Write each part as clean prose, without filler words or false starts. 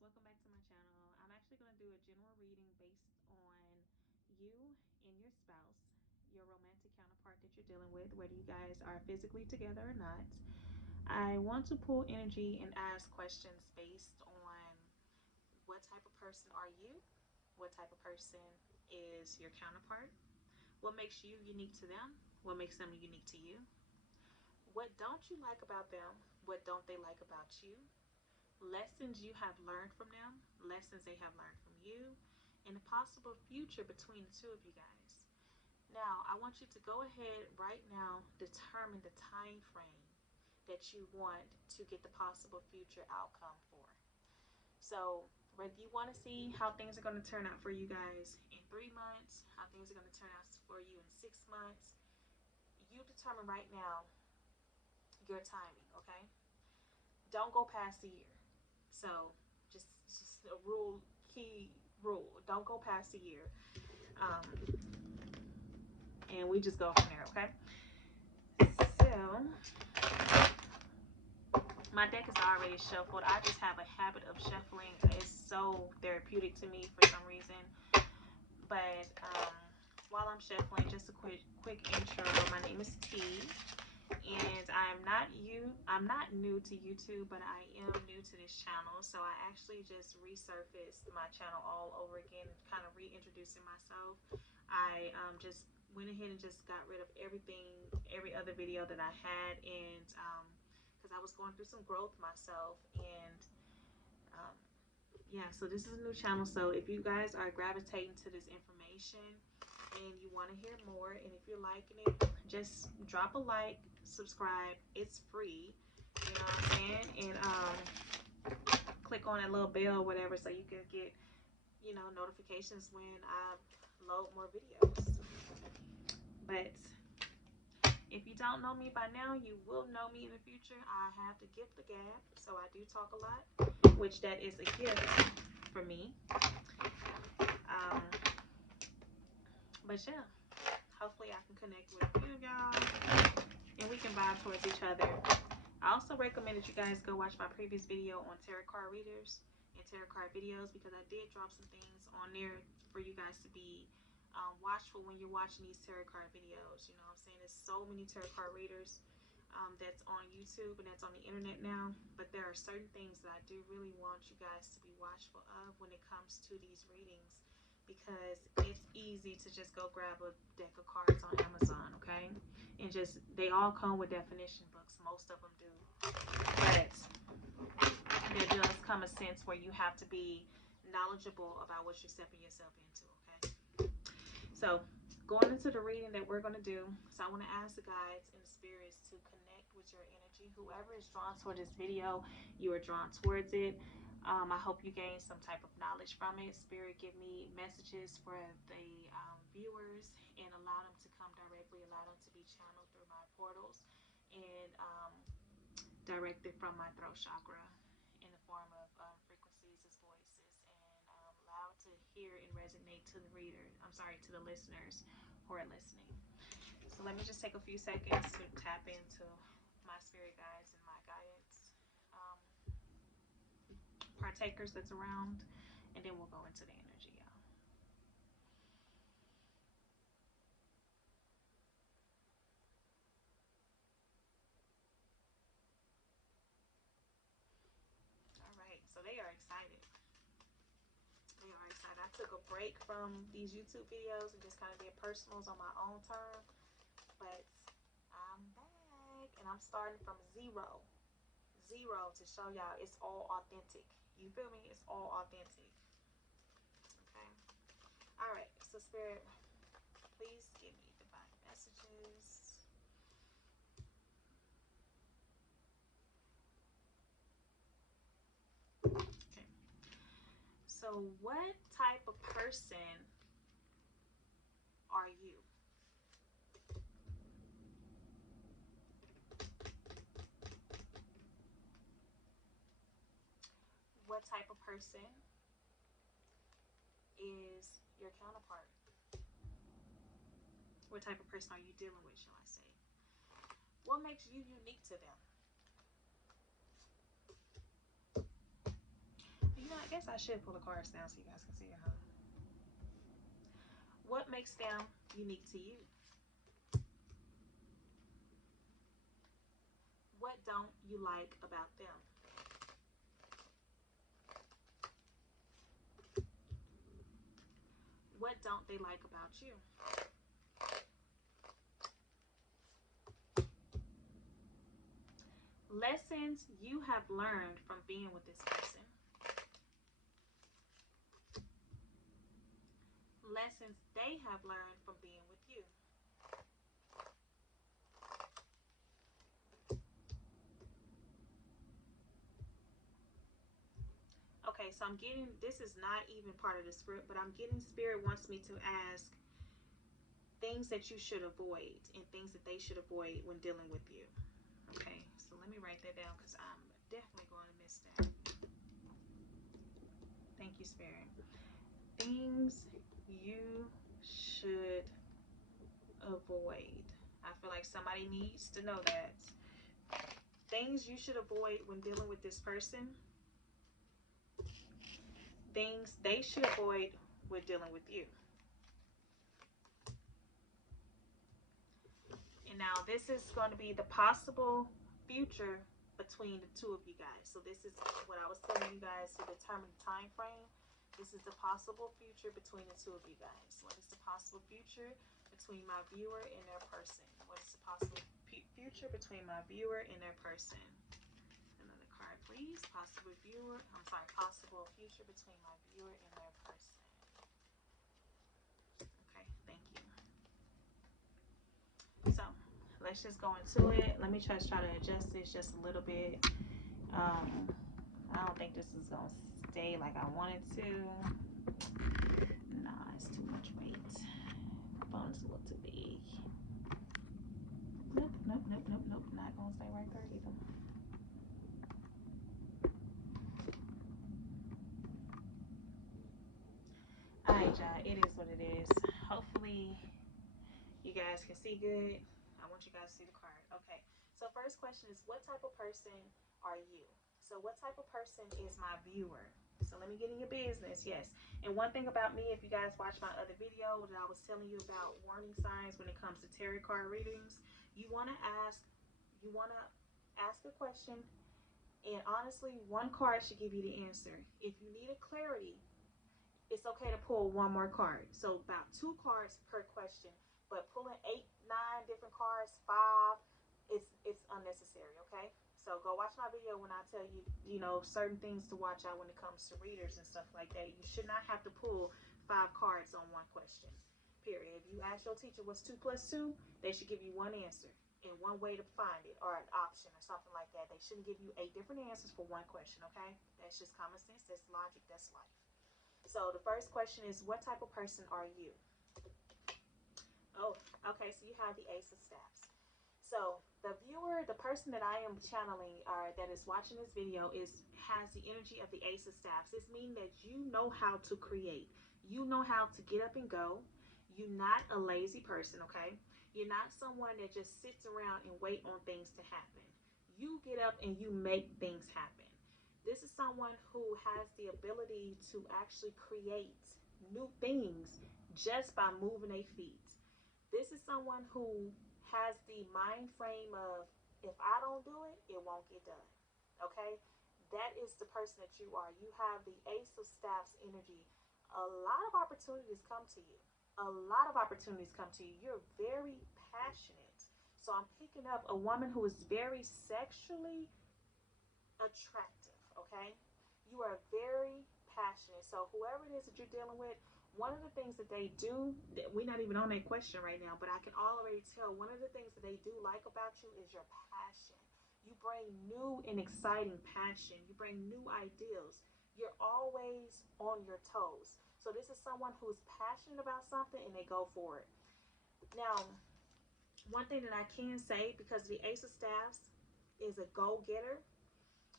welcome back to my channel. I'm actually going to do a general reading based on you and your spouse, your romantic counterpart that you're dealing with, whether you guys are physically together or not. I want to pull energy and ask questions based on what type of person are you? What type of person is your counterpart? What makes you unique to them? What makes them unique to you? What don't you like about them? What don't they like about you? Lessons you have learned from them, lessons they have learned from you, and a possible future between the two of you guys. Now, I want you to go ahead right now, determine the time frame that you want to get the possible future outcome for. So, whether you want to see how things are going to turn out for you guys in 3 months, how things are going to turn out for you in 6 months, you determine right now your timing, okay? Don't go past a year. So just a key rule. Don't go past a year. Um, and we just go from there, okay? So my deck is already shuffled. I just have a habit of shuffling. It's so therapeutic to me for some reason. But while I'm shuffling, just a quick intro. My name is T. And I'm not new to YouTube, but I am new to this channel, so I actually just resurfaced my channel all over again, kind of reintroducing myself. I just went ahead and just got rid of every other video that I had, and because I was going through some growth myself, and um, yeah, so this is a new channel. So if you guys are gravitating to this information and you want to hear more, and if you're liking it, just drop a like, subscribe. It's free, you know what I'm saying? And click on that little bell or whatever so you can get, notifications when I load more videos. But if you don't know me by now, you will know me in the future. I have the gift of gab, so I do talk a lot, which that is a gift for me. Um, but yeah, hopefully I can connect with a few of y'all and we can vibe towards each other. I also recommend that you guys go watch my previous video on tarot card readers and tarot card videos, because I did drop some things on there for you guys to be watchful when you're watching these tarot card videos. You know what I'm saying? There's so many tarot card readers that's on YouTube and that's on the internet now, but there are certain things that I do really want you guys to be watchful of when it comes to these readings, because it's easy to just go grab a deck of cards on Amazon, okay? And just, they all come with definition books. Most of them do. But there does come a sense where you have to be knowledgeable about what you're stepping yourself into, okay? So going into the reading that we're going to do, so I want to ask the guides and the spirits to connect with your energy. Whoever is drawn toward this video, you are drawn towards it. I hope you gain some type of knowledge from it. Spirit, give me messages for the viewers and allow them to come directly, allow them to be channeled through my portals and directed from my throat chakra in the form of frequencies as voices, and allow it to hear and resonate to the reader. I'm sorry, to the listeners who are listening. So let me just take a few seconds to tap into my spirit guides and my guidance. Partakers that's around, and then we'll go into the energy, y'all. All right, so they are excited. They are excited. I took a break from these YouTube videos and just kind of did personals on my own term, but I'm back and I'm starting from zero to show y'all it's all authentic. You feel me? It's all authentic. Okay. All right. So Spirit, please give me divine messages. Okay. So what type of person are you? What type of person is your counterpart? What type of person are you dealing with, shall I say? What makes you unique to them? guess I should pull the cards down so you guys can see it, huh? What makes them unique to you? What don't you like about them? What don't they like about you? Lessons you have learned from being with this person. Lessons they have learned from being with you. Okay, so I'm getting, this is not even part of the script, but I'm getting Spirit wants me to ask things that you should avoid and things that they should avoid when dealing with you. Okay, so let me write that down because I'm definitely going to miss that. Thank you, Spirit. Things you should avoid. I feel like somebody needs to know that. Things you should avoid when dealing with this person. Things they should avoid when dealing with you. And now this is going to be the possible future between the two of you guys. So this is what I was telling you guys to determine the time frame. This is the possible future between the two of you guys. What is the possible future between my viewer and their person? What is the possible future between my viewer and their person? Another card, please. Possible future between my viewer and their person. Okay, thank you. So let's just go into it. Let me try to adjust this just a little bit. I don't think this is gonna stay like I want it to. Nah, it's too much weight. The phone's a little too big. Nope. Not gonna stay right there either. Alright, y'all, it is what it is. Hopefully you guys can see good. I want you guys to see the card. Okay, so first question is, what type of person are you? So what type of person is my viewer? So let me get in your business. Yes. And one thing about me, if you guys watch my other video that I was telling you about warning signs when it comes to tarot card readings, you want to ask a question, and honestly, one card should give you the answer. If you need a clarity, it's okay to pull one more card. So about 2 cards per question, but pulling 8, 9 different cards, 5, it's unnecessary, okay? So go watch my video when I tell you, certain things to watch out when it comes to readers and stuff like that. You should not have to pull 5 cards on one question, period. If you ask your teacher what's 2 plus 2, they should give you one answer and one way to find it, or an option or something like that. They shouldn't give you 8 different answers for one question, okay? That's just common sense, that's logic, that's life. So the first question is, what type of person are you? Oh, okay, so you have the Ace of Staffs. So the viewer, the person that I am channeling, or that is watching this video, has the energy of the Ace of Staffs. This means that you know how to create. You know how to get up and go. You're not a lazy person, okay? You're not someone that just sits around and wait on things to happen. You get up and you make things happen. This is someone who has the ability to actually create new things just by moving their feet. This is someone who has the mind frame of, if I don't do it, it won't get done. Okay? That is the person that you are. You have the Ace of Staffs energy. A lot of opportunities come to you. A lot of opportunities come to you. You're very passionate. So I'm picking up a woman who is very sexually attractive, okay? You are very passionate. So whoever it is that you're dealing with, one of the things that they do, we're not even on that question right now, but I can already tell one of the things that they do like about you is your passion. You bring new and exciting passion. You bring new ideas. You're always on your toes. So this is someone who's passionate about something and they go for it. Now, one thing that I can say, because the Ace of Staffs is a go-getter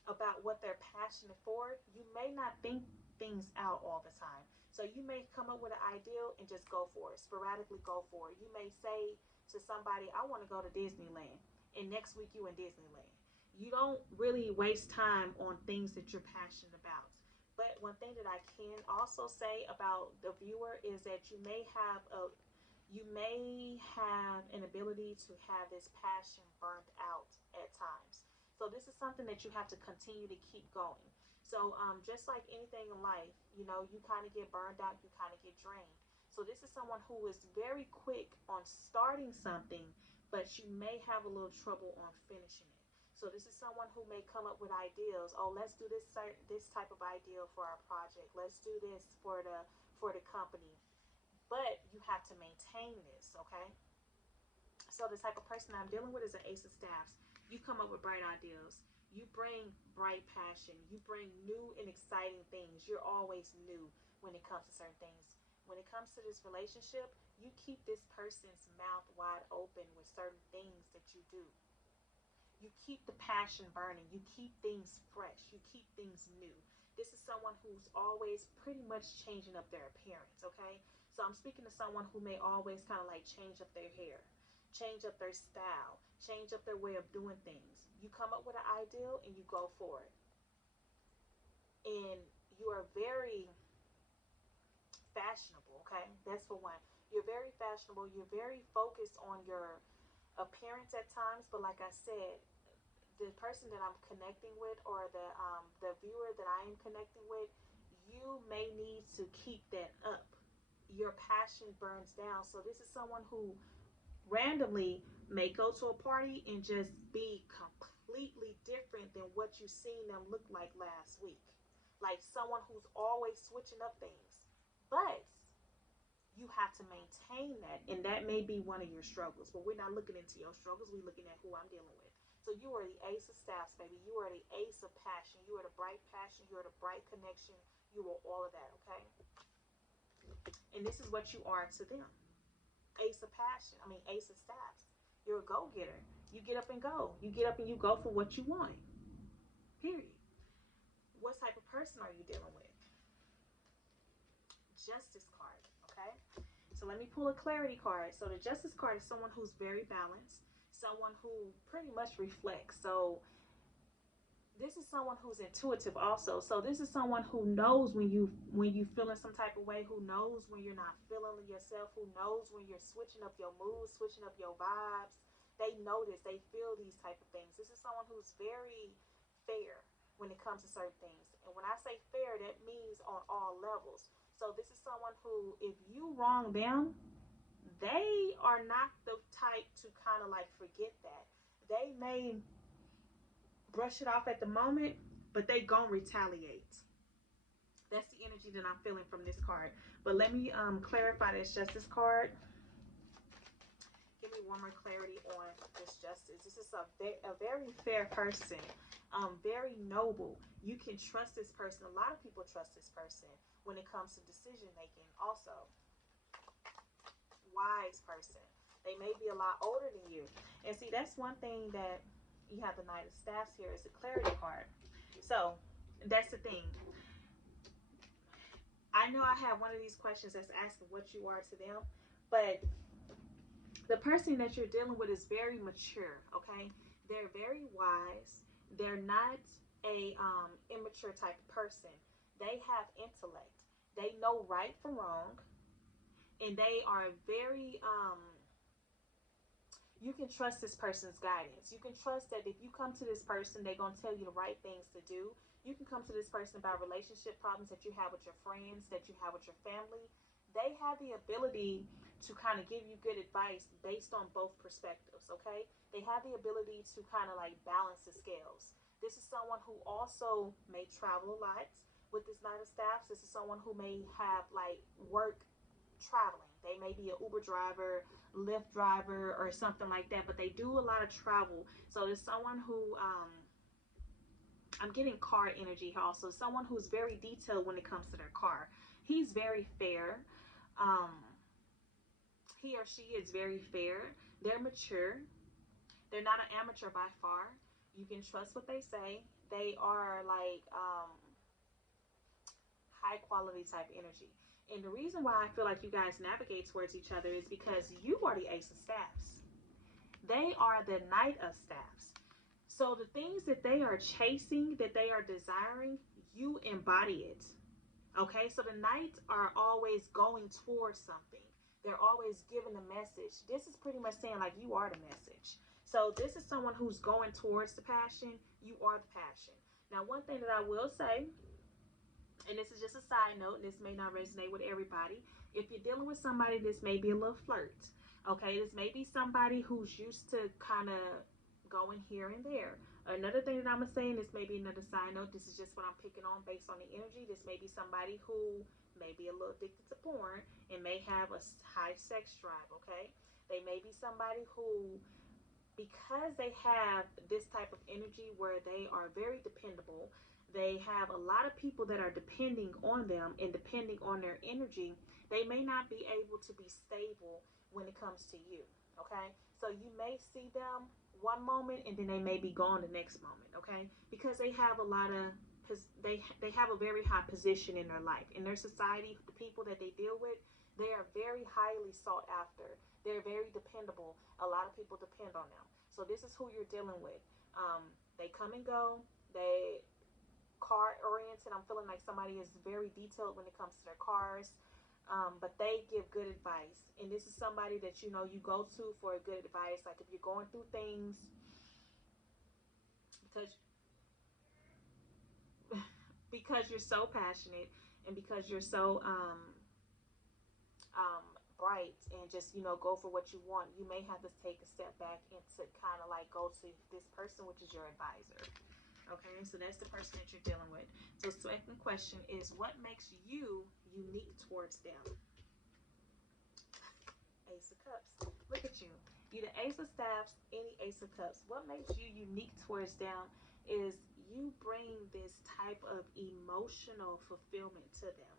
about what they're passionate for, you may not think things out all the time. So you may come up with an ideal and just go for it, sporadically go for it. You may say to somebody, I want to go to Disneyland, and next week you in Disneyland. You don't really waste time on things that you're passionate about. But one thing that I can also say about the viewer is that you may have an ability to have this passion burnt out at times. So this is something that you have to continue to keep going. So just like anything in life, you know, you kind of get burned out, you kind of get drained. So this is someone who is very quick on starting something, but you may have a little trouble on finishing it. So this is someone who may come up with ideas. Oh, let's do this type of idea for our project. Let's do this for the company. But you have to maintain this, okay? So the type of person I'm dealing with is an ace of staffs. You come up with bright ideas. You bring bright passion. You bring new and exciting things. You're always new when it comes to certain things. When it comes to this relationship, you keep this person's mouth wide open with certain things that you do. You keep the passion burning. You keep things fresh. You keep things new. This is someone who's always pretty much changing up their appearance, okay? So I'm speaking to someone who may always kind of like change up their hair, change up their style, change up their way of doing things. You come up with an ideal and you go for it. And you are very fashionable, okay? That's for one. You're very fashionable. You're very focused on your appearance at times, but like I said, the person that I'm connecting with, or the viewer that I am connecting with, you may need to keep that up. Your passion burns down. So this is someone who randomly may go to a party and just be completely different than what you seen them look like last week. Like someone who's always switching up things. But you have to maintain that, and that may be one of your struggles. But we're not looking into your struggles. We're looking at who I'm dealing with. So you are the ace of staffs, baby. You are the ace of passion. You are the bright passion. You are the bright connection. You are all of that, okay? And this is what you are to them. Ace of passion. I mean, ace of staffs. You're a go-getter. You get up and go. You get up and you go for what you want. Period. What type of person are you dealing with? Justice card, okay? So let me pull a clarity card. So the Justice card is someone who's very balanced, someone who pretty much reflects. So this is someone who's intuitive also. So this is someone who knows when you feeling some type of way, who knows when you're not feeling yourself, who knows when you're switching up your mood, switching up your vibes. They notice, they feel these type of things. This is someone who's very fair when it comes to certain things. And when I say fair, that means on all levels. So this is someone who, if you wrong them, they are not the type to kind of like forget that. They may brush it off at the moment, but they gonna retaliate. That's the energy that I'm feeling from this card. But let me clarify this Justice card. Give me one more clarity on this Justice. This is a very fair person, very noble. You can trust this person. A lot of people trust this person when it comes to decision making. Also, wise person. They may be a lot older than you. And see, that's one thing that you have the Knight of Staffs here is the clarity card. So that's the thing. I know I have one of these questions that's asking what you are to them, but the person that you're dealing with is very mature, okay? They're very wise. They're not a immature type of person. They have intellect. They know right from wrong, and they are very you can trust this person's guidance. You can trust that if you come to this person, they're going to tell you the right things to do. You can come to this person about relationship problems that you have with your friends, that you have with your family. They have the ability to kind of give you good advice based on both perspectives, okay? They have the ability to kind of like balance the scales. This is someone who also may travel a lot with this Knight of Staffs. This is someone who may have like work traveling. They may be an Uber driver, Lyft driver, or something like that, but they do a lot of travel. So there's someone who I'm getting car energy here also. Someone who's very detailed when it comes to their car. He's very fair. He or she is very fair. They're mature. They're not an amateur by far. You can trust what they say. They are like high quality type energy. And the reason why I feel like you guys navigate towards each other is because you are the Ace of Staffs. They are the Knight of Staffs. So the things that they are chasing, that they are desiring, you embody it. Okay, so the knights are always going towards something. They're always giving a message. This is pretty much saying like you are the message. So this is someone who's going towards the passion. You are the passion. Now, one thing that I will say, and this is just a side note, and this may not resonate with everybody. If you're dealing with somebody, this may be a little flirt. Okay, this may be somebody who's used to kind of going here and there. Another thing that I'm gonna say, and this may be another side note, this is just what I'm picking on based on the energy. This may be somebody who may be a little addicted to porn and may have a high sex drive. Okay, they may be somebody who, because they have this type of energy where they are very dependable, they have a lot of people that are depending on them and depending on their energy, they may not be able to be stable when it comes to you. Okay, so you may see them one moment and then they may be gone the next moment. Okay, because they have a lot of, they have a very high position in their life, in their society. The people that they deal with, they are very highly sought after. They're very dependable. A lot of people depend on them. So this is who you're dealing with. They come and go. They car oriented. I'm feeling like somebody is very detailed when it comes to their cars. But they give good advice. And this is somebody that you know you go to for good advice. Like if you're going through things, because because you're so passionate and because you're so bright and just go for what you want, you may have to take a step back and to kind of like go to this person, which is your advisor. Okay, so that's the person that you're dealing with. So second question is, what makes you unique towards them? Ace of Cups. Look at you. You the Ace of Staffs, any Ace of Cups. What makes you unique towards them is you bring this type of emotional fulfillment to them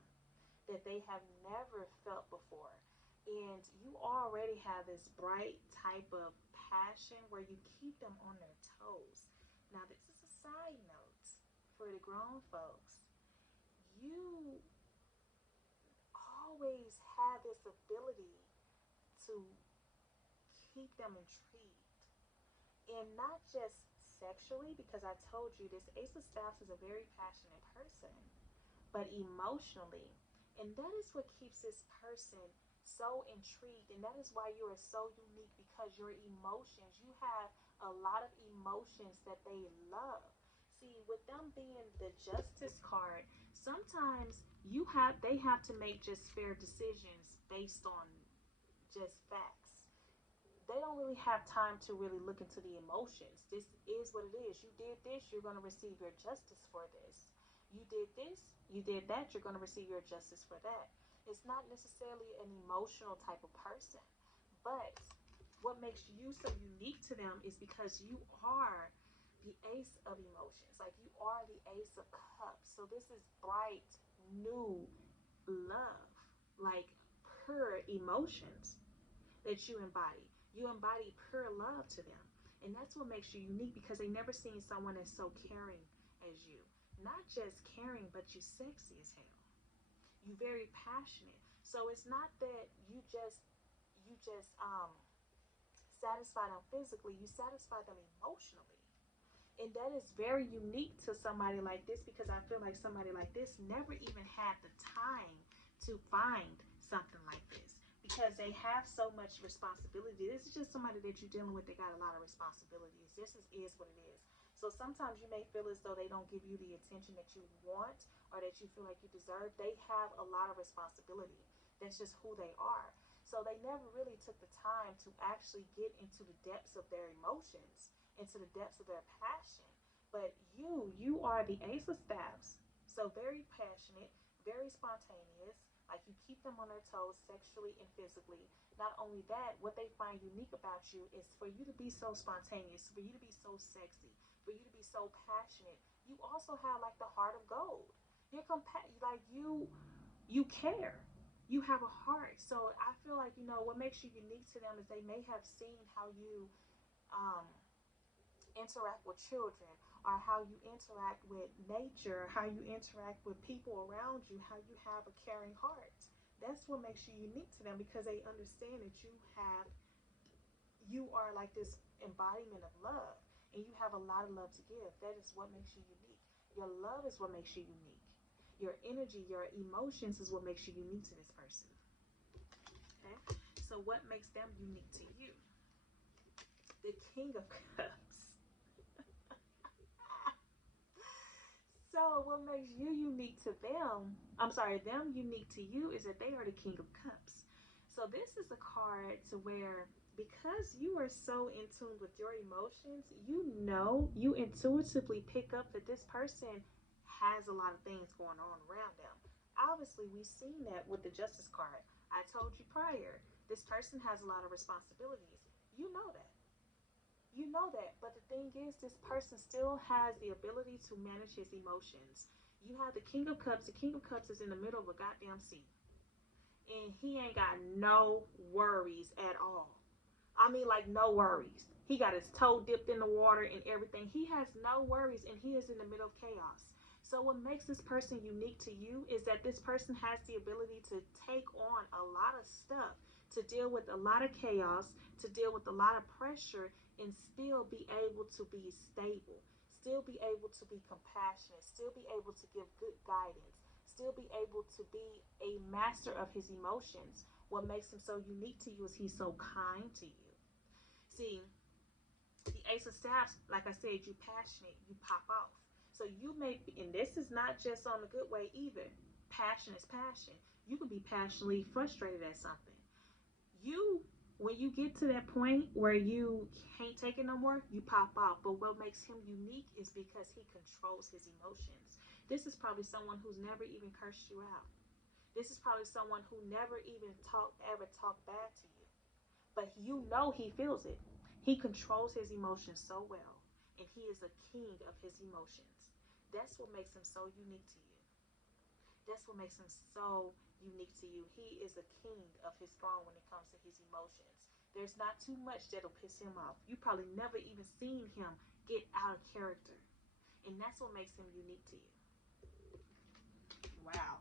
that they have never felt before. And you already have this bright type of passion where you keep them on their toes. Now, this is a side note for the grown folks. You always have this ability to keep them intrigued. And not just sexually, because I told you this Ace of Staffs is a very passionate person, but emotionally. And that is what keeps this person so intrigued. And that is why you are so unique, because your emotions, you have a lot of emotions that they love. See, with them being the Justice card, sometimes they have to make just fair decisions based on just facts. They don't really have time to really look into the emotions. This is what it is. You did this, you're going to receive your justice for this. You did this, you did that, you're going to receive your justice for that. It's not necessarily an emotional type of person. But what makes you so unique to them is because you are the Ace of Emotions. Like you are the Ace of Cups. So this is bright, new love, like pure emotions that you embody. You embody pure love to them. And that's what makes you unique, because they never seen someone that's so caring as you. Not just caring, but you sexy as hell. You very passionate. So it's not that you just satisfy them physically, you satisfy them emotionally. And that is very unique to somebody like this, because I feel like somebody like this never even had the time to find something like this, because they have so much responsibility. This is just somebody that you're dealing with that got a lot of responsibilities. This is what it is. So sometimes you may feel as though they don't give you the attention that you want or that you feel like you deserve. They have a lot of responsibility. That's just who they are. So they never really took the time to actually get into the depths of their emotions, into the depths of their passion. But you are the Ace of Staffs. So very passionate, very spontaneous. Like you keep them on their toes sexually and physically. Not only that, what they find unique about you is for you to be so spontaneous, for you to be so sexy, for you to be so passionate. You also have like the heart of gold. You're like you care. You have a heart. So I feel like, what makes you unique to them is they may have seen how you um interact with children, or how you interact with nature, how you interact with people around you, how you have a caring heart. That's what makes you unique to them, because they understand that you are like this embodiment of love, and you have a lot of love to give. That is what makes you unique. Your love is what makes you unique. Your energy, your emotions is what makes you unique to this person. Okay? So what makes them unique to you? The King of Cups. So what makes you unique to them, I'm sorry, them unique to you, is that they are the King of Cups. So this is a card to where, because you are so in tune with your emotions, you intuitively pick up that this person has a lot of things going on around them. Obviously, we've seen that with the Justice card. I told you prior, this person has a lot of responsibilities. You know that. You know that. But the thing is, this person still has the ability to manage his emotions. You have the King of Cups. The King of Cups is in the middle of a goddamn sea. And he ain't got no worries at all. I mean, like, no worries. He got his toe dipped in the water and everything. He has no worries, and he is in the middle of chaos. So what makes this person unique to you is that this person has the ability to take on a lot of stuff, to deal with a lot of chaos, to deal with a lot of pressure, and still be able to be stable, still be able to be compassionate, still be able to give good guidance, still be able to be a master of his emotions. What makes him so unique to you is he's so kind to you. See, the Ace of Staffs, like I said, you passionate, you pop off. So you may be, and this is not just on the good way either. Passion is passion. You can be passionately frustrated at something. You, when you get to that point where you can't take it no more, you pop off. But what makes him unique is because he controls his emotions. This is probably someone who's never even cursed you out. This is probably someone who never even ever talked bad to you. But you know he feels it. He controls his emotions so well. And he is a king of his emotions. That's what makes him so unique to you. That's what makes him so unique to you. He is a king of his throne when it comes to his emotions. There's not too much that'll piss him off. You probably never even seen him get out of character. And that's what makes him unique to you. Wow.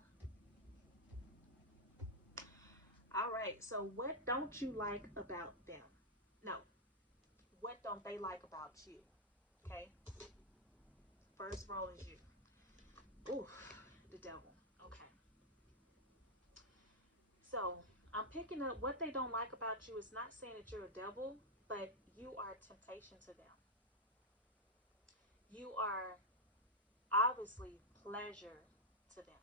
All right. So what don't you like about them? No. What don't they like about you? Okay. First roll is you. Ooh, the devil. Okay. So I'm picking up what they don't like about you is not saying that you're a devil, but you are a temptation to them. You are obviously pleasure to them.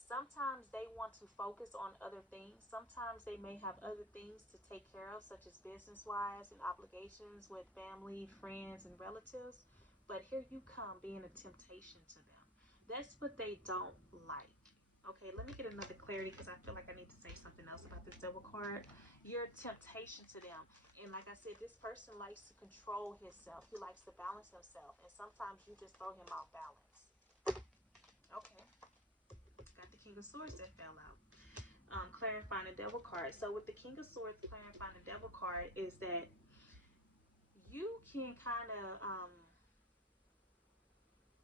Sometimes they want to focus on other things. Sometimes they may have other things to take care of, such as business wise and obligations with family, friends, and relatives. But here you come being a temptation to them. That's what they don't like. Okay, let me get another clarity because I feel like I need to say something else about this devil card. You're a temptation to them. And like I said, this person likes to control himself. He likes to balance himself. And sometimes you just throw him off balance. Okay. Got the King of Swords that fell out. Clarifying the devil card. So with the King of Swords clarifying the devil card is that you can kind of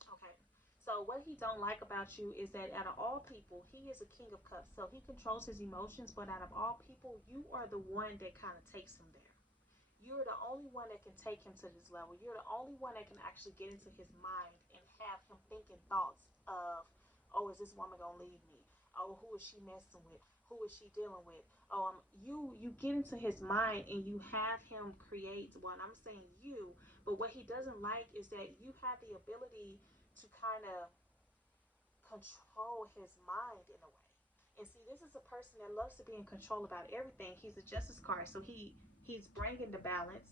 okay. So what he don't like about you is that out of all people, he is a King of Cups. So he controls his emotions, but out of all people, you are the one that kind of takes him there. You're the only one that can take him to this level. You're the only one that can actually get into his mind and have him thinking thoughts of, oh, is this woman gonna leave me? Oh, who is she messing with? Who is she dealing with? Oh, you get into his mind and you have him create. Well, I'm saying you, but what he doesn't like is that you have the ability to kind of control his mind in a way. And see, this is a person that loves to be in control about everything. He's a Justice card, so he's bringing the balance.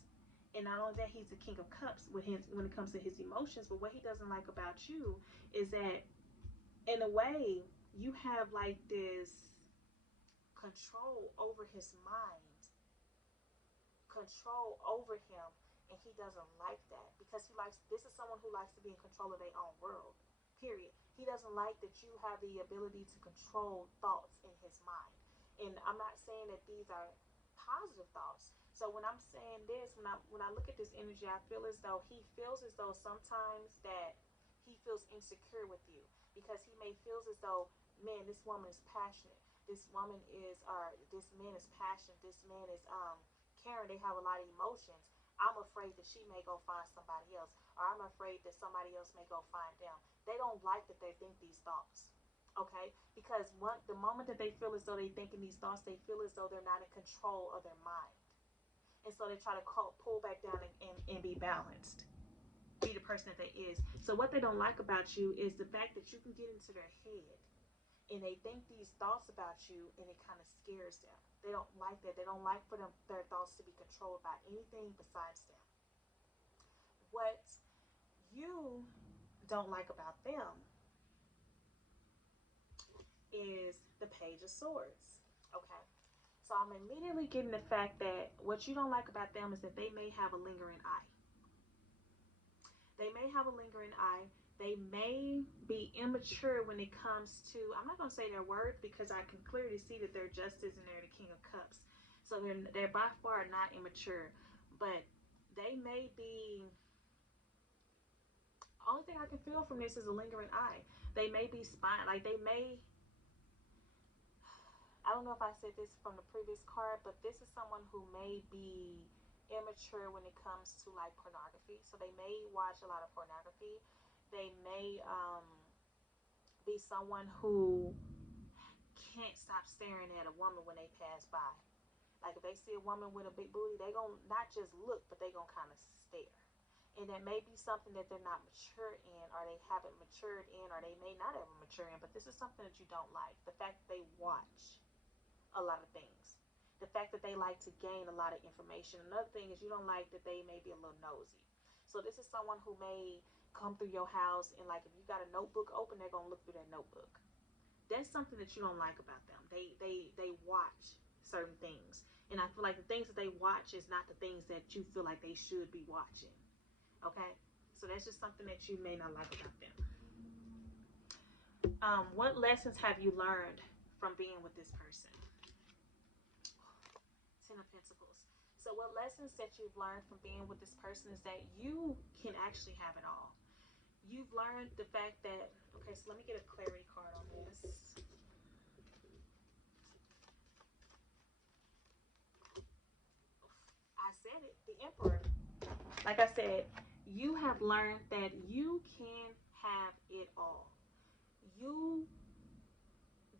And not only that, he's the King of Cups with him when it comes to his emotions. But what he doesn't like about you is that, in a way, you have like this control over his mind, control over him, and he doesn't like that because he likes. This is someone who likes to be in control of their own world. Period. He doesn't like that you have the ability to control thoughts in his mind. And I'm not saying that these are positive thoughts. So when I'm saying this, when I look at this energy, I feel as though he feels as though sometimes that he feels insecure with you because he may feels as though, man, this woman is passionate. This woman is, this man is passionate. This man is caring. They have a lot of emotions. I'm afraid that she may go find somebody else, or I'm afraid that somebody else may go find them. They don't like that they think these thoughts. Okay? Because the moment that they feel as though they're thinking these thoughts, they feel as though they're not in control of their mind. And so they try to pull back down and be balanced, be the person that they is. So what they don't like about you is the fact that you can get into their head and they think these thoughts about you, and it kind of scares them. They don't like that. They don't like for their thoughts to be controlled by anything besides them. What you don't like about them is the Page of Swords. Okay. So I'm immediately getting the fact that what you don't like about them is that they may have a lingering eye. They may have a lingering eye. They may be immature when it comes to, I'm not going to say their words because I can clearly see that they're Justice and they're the King of Cups. So they're by far not immature. But they may be, only thing I can feel from this is a lingering eye. They may be spying, like they may, I don't know if I said this from the previous card, but this is someone who may be immature when it comes to like pornography. So they may watch a lot of pornography. They may be someone who can't stop staring at a woman when they pass by. Like if they see a woman with a big booty, they gonna not just look, but they gonna kind of stare. And that may be something that they're not mature in, or they haven't matured in, or they may not ever mature in. But this is something that you don't like. The fact that they watch a lot of things. The fact that they like to gain a lot of information. Another thing is you don't like that they may be a little nosy. So this is someone who may come through your house and like if you got a notebook open, they're gonna look through that notebook. That's something that you don't like about them. They watch certain things. And I feel like the things that they watch is not the things that you feel like they should be watching. Okay? So that's just something that you may not like about them. What lessons have you learned from being with this person? Ten of Pentacles. So what lessons that you've learned from being with this person is that you can actually have it all. You've learned the fact that, okay, so let me get a clarity card on this. I said it, the Emperor. Like I said, you have learned that you can have it all.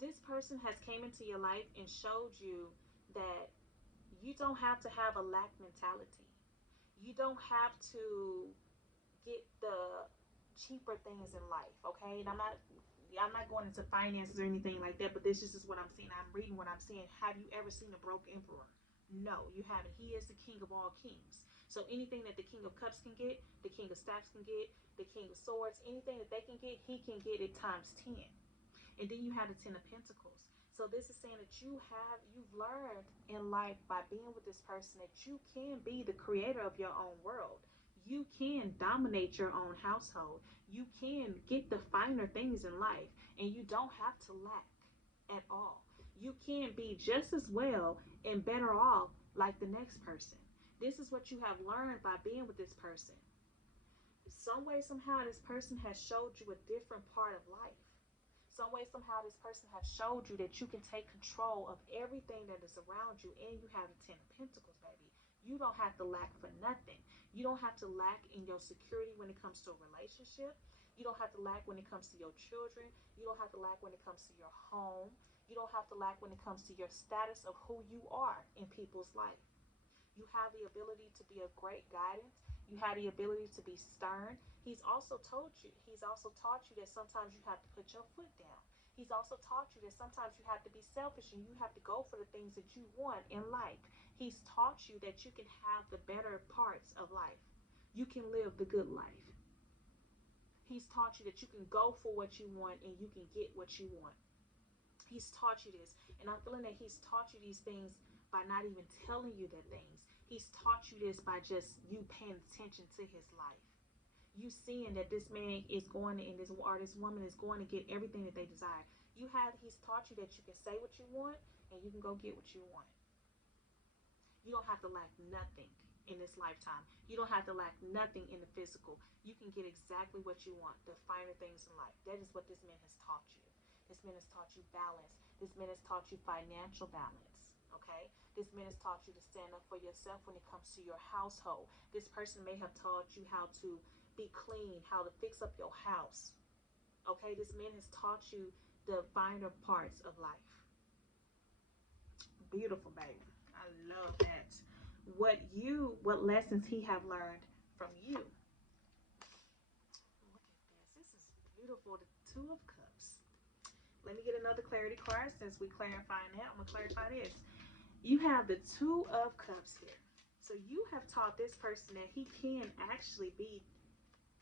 This person has came into your life and showed you that you don't have to have a lack mentality. You don't have to get the cheaper things in life, okay? And I'm not going into finances or anything like that, but this is just what I'm seeing. I'm reading what I'm seeing. Have you ever seen a broke emperor? No, you haven't. He is the king of all kings. So anything that the King of Cups can get, the King of Staffs can get, the King of Swords, anything that they can get, he can get it times 10. And then you have the Ten of Pentacles. So this is saying that you've learned in life by being with this person that you can be the creator of your own world. You can dominate your own household. You can get the finer things in life, and you don't have to lack at all. You can be just as well and better off like the next person. This is what you have learned by being with this person. Some way, somehow, this person has showed you a different part of life. Some way, somehow, this person has showed you that you can take control of everything that is around you, and you have the Ten of Pentacles, baby. You don't have to lack for nothing. You don't have to lack in your security when it comes to a relationship. You don't have to lack when it comes to your children. You don't have to lack when it comes to your home. You don't have to lack when it comes to your status of who you are in people's life. You have the ability to be a great guidance. You have the ability to be stern. He's also taught you that sometimes you have to put your foot down. He's also taught you that sometimes you have to be selfish and you have to go for the things that you want in life. He's taught you that you can have the better parts of life. You can live the good life. He's taught you that you can go for what you want and you can get what you want. He's taught you this. And I'm feeling that he's taught you these things by not even telling you the things. He's taught you this by just you paying attention to his life. You seeing that this man is going to, this woman is going to get everything that they desire. He's taught you that you can say what you want and you can go get what you want. You don't have to lack nothing in this lifetime. You don't have to lack nothing in the physical. You can get exactly what you want, the finer things in life. That is what this man has taught you. This man has taught you balance. This man has taught you financial balance. Okay? This man has taught you to stand up for yourself when it comes to your household. This person may have taught you how to be clean, how to fix up your house. Okay? This man has taught you the finer parts of life. Beautiful, baby. I love that. What lessons he have learned from you. Look at this. This is beautiful. The Two of Cups. Let me get another clarity card since we clarifying that. I'm going to clarify this. You have the Two of Cups here. So you have taught this person that he can actually be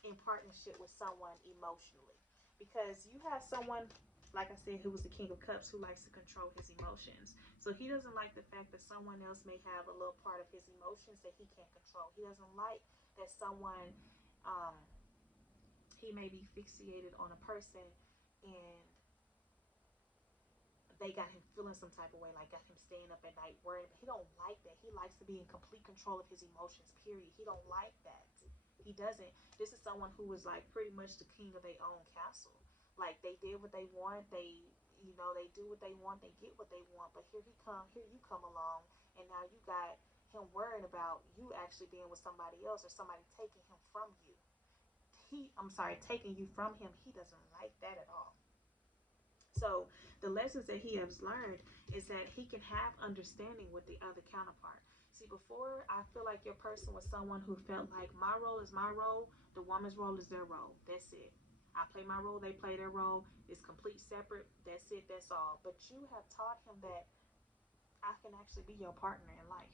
in partnership with someone emotionally. Because you have someone, like I said, who was the King of Cups, who likes to control his emotions. So he doesn't like the fact that someone else may have a little part of his emotions that he can't control. He doesn't like that someone, um, he may be fixated on a person and they got him feeling some type of way, like got him staying up at night worried. But he don't like that. He likes to be in complete control of his emotions, period. He don't like that. He doesn't. This is someone who was like pretty much the king of their own castle. Like they did what they want. They, they do what they want. They get what they want. But here you come along, and now you got him worrying about you actually being with somebody else or somebody taking him from you. Taking you from him. He doesn't like that at all. So the lessons that he has learned is that he can have understanding with the other counterpart. See, before, I feel like your person was someone who felt like my role is my role, the woman's role is their role. That's it. I play my role, they play their role. It's complete separate. That's it. That's all. But you have taught him that I can actually be your partner in life.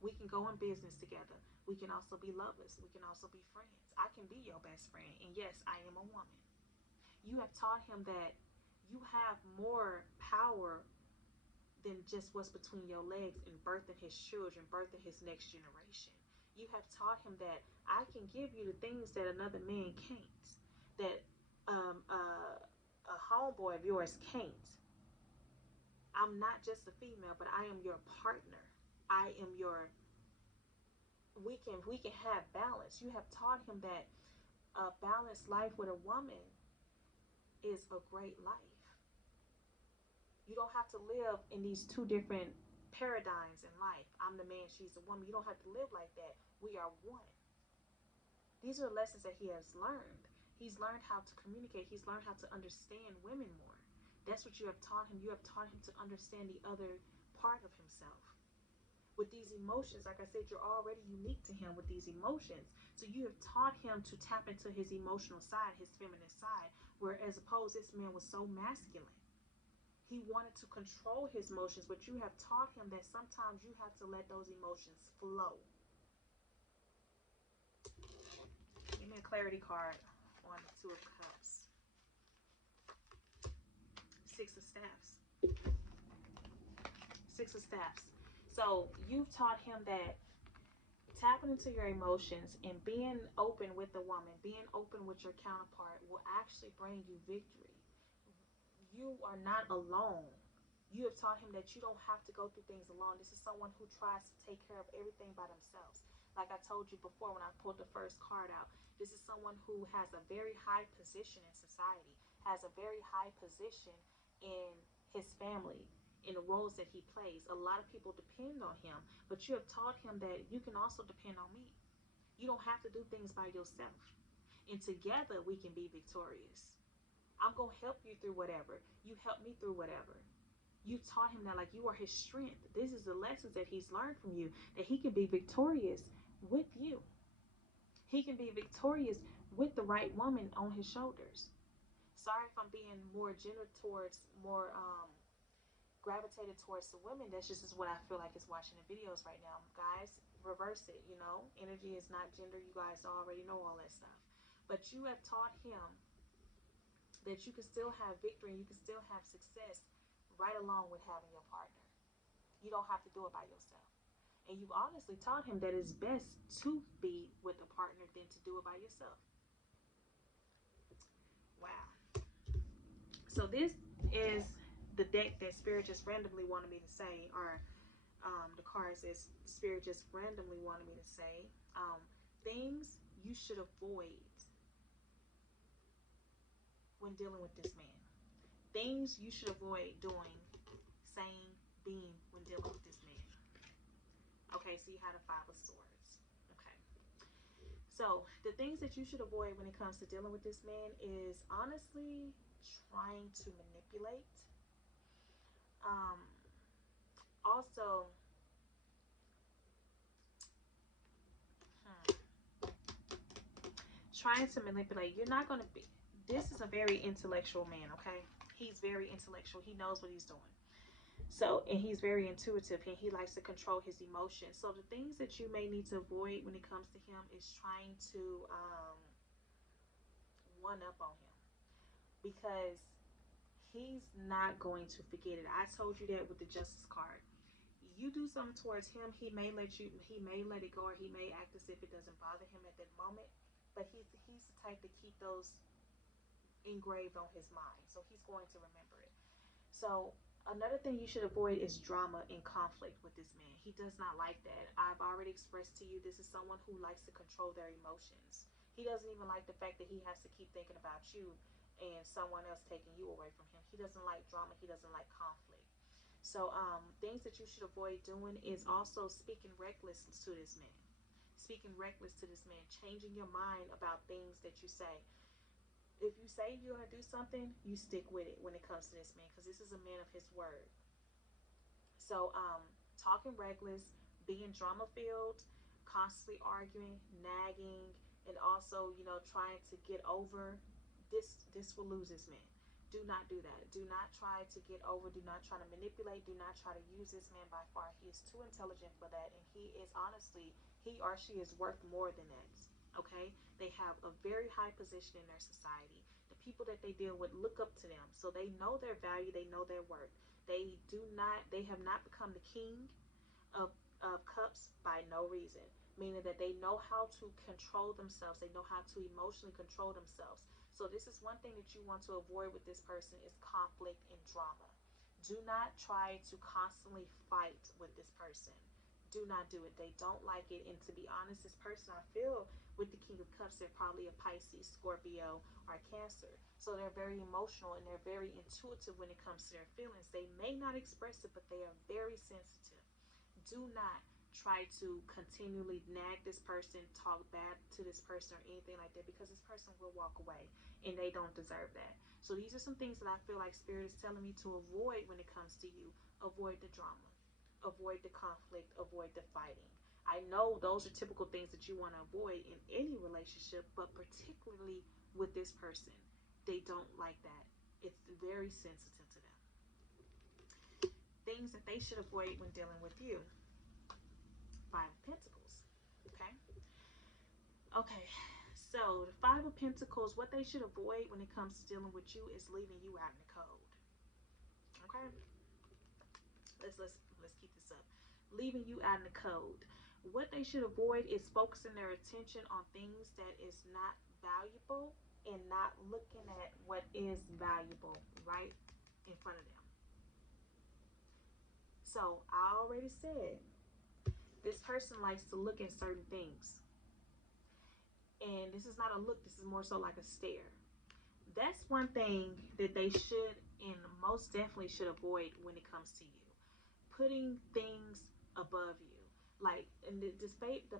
We can go in business together. We can also be lovers. We can also be friends. I can be your best friend. And yes, I am a woman. You have taught him that you have more power than just what's between your legs in birthing his children, birthing his next generation. You have taught him that I can give you the things that another man can't, that a homeboy of yours can't. I'm not just a female, but I am your partner. I am your. We can have balance. You have taught him that a balanced life with a woman is a great life. You don't have to live in these two different paradigms in life. I'm the man, she's the woman. You don't have to live like that. We are one. These are lessons that he has learned. He's learned how to communicate. He's learned how to understand women more. That's what you have taught him. You have taught him to understand the other part of himself. With these emotions, like I said, you're already unique to him with these emotions. So you have taught him to tap into his emotional side, his feminine side, where as opposed this man was so masculine. He wanted to control his emotions, but you have taught him that sometimes you have to let those emotions flow. Give me a clarity card on the Two of Cups. Six of Staffs. Six of Staffs. So you've taught him that tapping into your emotions and being open with the woman, being open with your counterpart will actually bring you victory. You are not alone. You have taught him that you don't have to go through things alone. This is someone who tries to take care of everything by themselves. Like I told you before when I pulled the first card out, this is someone who has a very high position in society, has a very high position in his family, in the roles that he plays. A lot of people depend on him, but you have taught him that you can also depend on me. You don't have to do things by yourself. And together we can be victorious. I'm going to help you through whatever. You help me through whatever. You taught him that like you are his strength. This is the lessons that he's learned from you, that he can be victorious with you. He can be victorious with the right woman on his shoulders. Sorry if I'm being more gravitated towards the women. That's just what I feel like is watching the videos right now. Guys, reverse it, Energy is not gender. You guys already know all that stuff. But you have taught him that you can still have victory and you can still have success right along with having your partner. You don't have to do it by yourself. And you've honestly taught him that it's best to be with a partner than to do it by yourself. Wow. So this is the deck that Spirit just randomly wanted me to say, or the cards that Spirit just randomly wanted me to say. Things you should avoid when dealing with this man. Things you should avoid doing, saying, being when dealing with this man. Okay, so you had a Five of Swords. Okay. So the things that you should avoid when it comes to dealing with this man is honestly trying to manipulate. Um, also, hmm, trying to manipulate. You're not going to be. This is a very intellectual man, okay? He's very intellectual. He knows what he's doing. So, and he's very intuitive and he likes to control his emotions. So, the things that you may need to avoid when it comes to him is trying to one up on him because he's not going to forget it. I told you that with the Justice card. You do something towards him, he may let it go, or he may act as if it doesn't bother him at that moment. But he's the type to keep those engraved on his mind, so he's going to remember it. So another thing you should avoid is drama and conflict with this man. He does not like that. I've already expressed to you this is someone who likes to control their emotions. He doesn't even like the fact that he has to keep thinking about you and someone else taking you away from him. He doesn't like drama. He doesn't like conflict. So things that you should avoid doing is also speaking reckless to this man. Speaking reckless to this man, changing your mind about things that you say. If you say you're going to do something, you stick with it when it comes to this man because this is a man of his word. So, talking reckless, being drama filled, constantly arguing, nagging, and also, trying to get over this will lose this man. Do not do that. Do not try to get over. Do not try to manipulate. Do not try to use this man by far. He is too intelligent for that. And he is honestly, he or she is worth more than that. Okay? They have a very high position in their society. The people that they deal with look up to them. So they know their value, they know their worth. They have not become the king of, of cups by no reason, meaning that they know how to control themselves. They know how to emotionally control themselves. So this is one thing that you want to avoid with this person is conflict and drama. Do not try to constantly fight with this person. Do not do it. They don't like it. And to be honest, this person, I feel with the King of Cups, they're probably a Pisces, Scorpio, or Cancer. So they're very emotional and they're very intuitive when it comes to their feelings. They may not express it, but they are very sensitive. Do not try to continually nag this person, talk bad to this person, or anything like that because this person will walk away and they don't deserve that. So these are some things that I feel like Spirit is telling me to avoid when it comes to you. Avoid the drama, avoid the conflict, avoid the fighting. I know those are typical things that you want to avoid in any relationship, but particularly with this person, they don't like that. It's very sensitive to them. Things that they should avoid when dealing with you. Five of Pentacles. Okay. Okay. So the Five of Pentacles, what they should avoid when it comes to dealing with you is leaving you out in the cold. Okay. Let's keep this up. Leaving you out in the cold. What they should avoid is focusing their attention on things that is not valuable and not looking at what is valuable right in front of them. So I already said this person likes to look at certain things. And this is not a look, this is more so like a stare. That's one thing that they should and most definitely should avoid when it comes to you. Putting things above you. Like, and the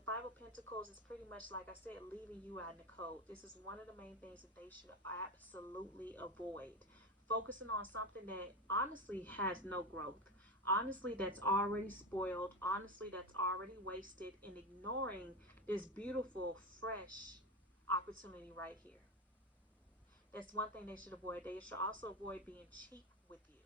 Five of Pentacles is pretty much, like I said, leaving you out in the cold. This is one of the main things that they should absolutely avoid. Focusing on something that honestly has no growth. Honestly, that's already spoiled. Honestly, that's already wasted. And ignoring this beautiful, fresh opportunity right here. That's one thing they should avoid. They should also avoid being cheap with you.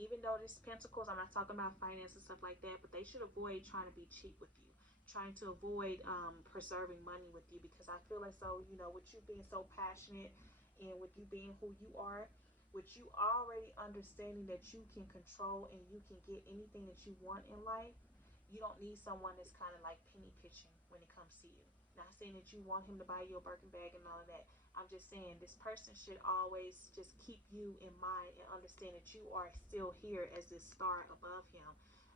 Even though this Pentacles, I'm not talking about finance and stuff like that, but they should avoid trying to be cheap with you. Trying to avoid preserving money with you because I feel like so, with you being so passionate and with you being who you are, with you already understanding that you can control and you can get anything that you want in life, you don't need someone that's kind of like penny pitching when it comes to you. Not saying that you want him to buy you a Birkin bag and all of that. I'm just saying this person should always just keep you in mind and understand that you are still here as this star above him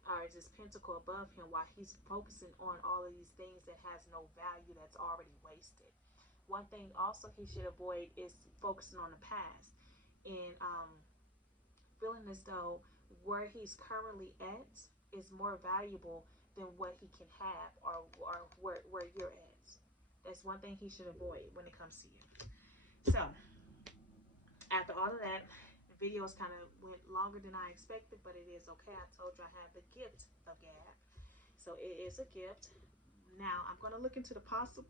or as this pentacle above him while he's focusing on all of these things that has no value that's already wasted. One thing also he should avoid is focusing on the past and feeling as though where he's currently at is more valuable than what he can have, or where you're at. That's one thing he should avoid when it comes to you. So, after all of that, the videos kind of went longer than I expected, but it is okay. I told you I have the gift of gab. So it is a gift. Now I'm going to look into the possible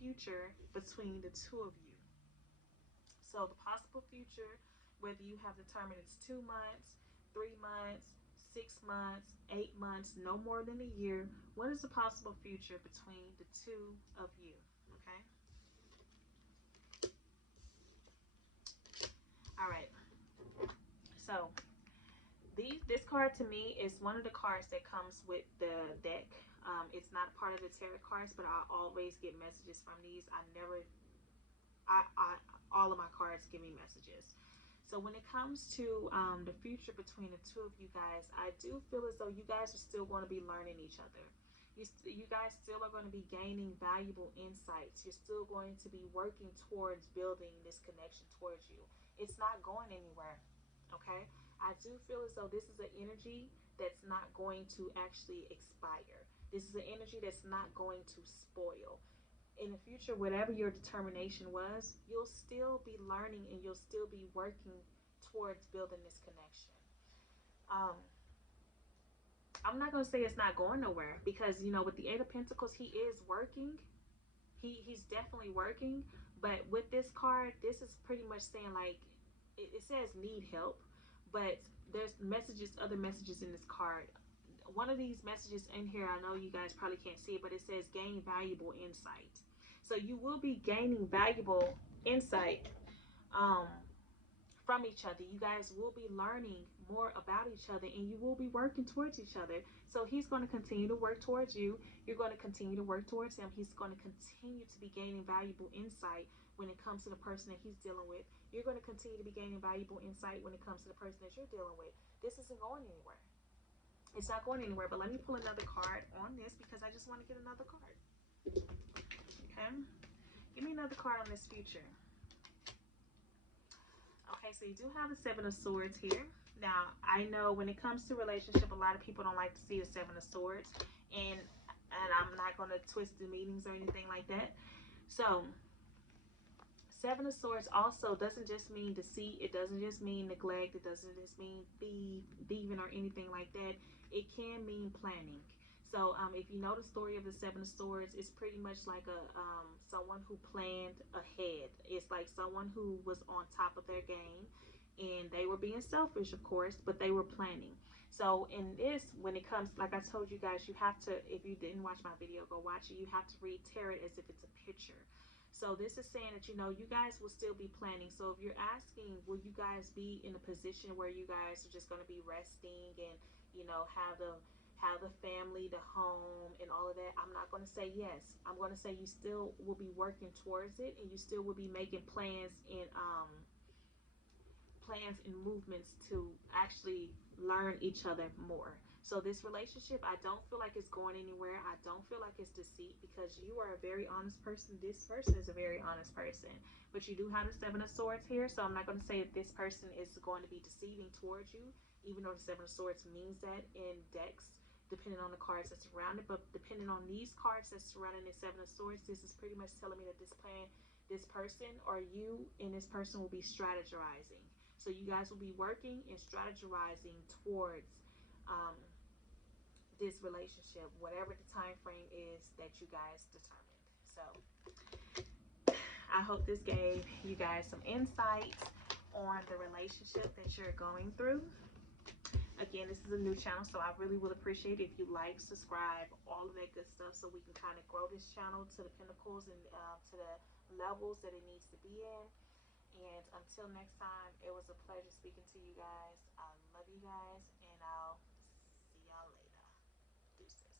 future between the two of you. So the possible future, whether you have determined it's 2 months, 3 months, 6 months, 8 months, no more than a year, what is the possible future between the two of you? Okay. All right. So this card to me is one of the cards that comes with the deck. It's not part of the tarot cards, but I always get messages from these. All of my cards give me messages. So when it comes to the future between the two of you guys, I do feel as though you guys are still going to be learning each other. You guys still are going to be gaining valuable insights. You're still going to be working towards building this connection towards you. It's not going anywhere, okay? I do feel as though this is an energy that's not going to actually expire. This is an energy that's not going to spoil. In the future, whatever your determination was, you'll still be learning and you'll still be working towards building this connection. I'm not going to say it's not going nowhere, because, you know, with the Eight of Pentacles, he is working. He's definitely working. But with this card, this is pretty much saying, like, it says need help, but there's other messages in this card. One of these messages in here, I know you guys probably can't see it, but it says gain valuable insight. So you will be gaining valuable insight from each other. You guys will be learning more about each other, and you will be working towards each other. So he's going to continue to work towards you. You're going to continue to work towards him. He's going to continue to be gaining valuable insight when it comes to the person that he's dealing with. You're going to continue to be gaining valuable insight when it comes to the person that you're dealing with. This isn't going anywhere. It's not going anywhere. But let me pull another card on this, because I just want to get another card. Okay? Give me another card on this future. Okay, so you do have the Seven of Swords here. Now, I know when it comes to relationship, a lot of people don't like to see the Seven of Swords. And I'm not going to twist the meanings or anything like that. So, Seven of Swords also doesn't just mean deceit. It doesn't just mean neglect. It doesn't just mean thieving or anything like that. It can mean planning. So if you know the story of the Seven of Swords, it's pretty much like someone who planned ahead. It's like someone who was on top of their game, and they were being selfish, of course, but they were planning. So in this, when it comes, like I told you guys, you have to, if you didn't watch my video, go watch it. You have to read tarot as if it's a picture. So this is saying that, you know, you guys will still be planning. So if you're asking, will you guys be in a position where you guys are just going to be resting and, you know, have the family, the home, and all of that? I'm not going to say yes. I'm going to say you still will be working towards it, and you still will be making plans and movements to actually learn each other more. So this relationship, I don't feel like it's going anywhere. I don't feel like it's deceit, because you are a very honest person. This person is a very honest person. But you do have the Seven of Swords here, so I'm not going to say that this person is going to be deceiving towards you, even though the Seven of Swords means that in decks, depending on the cards that surround it. But depending on these cards that's surrounding the Seven of Swords, this is pretty much telling me that this person, or you and this person, will be strategizing. So you guys will be working and strategizing towards this relationship, whatever the time frame is that you guys determined. So I hope this gave you guys some insight on the relationship that you're going through. Again, this is a new channel, so I really would appreciate it if you like, subscribe, all of that good stuff, so we can kind of grow this channel to the pinnacles and to the levels that it needs to be in. And until next time, it was a pleasure speaking to you guys. I love you guys, and I'll see y'all later. Deuces.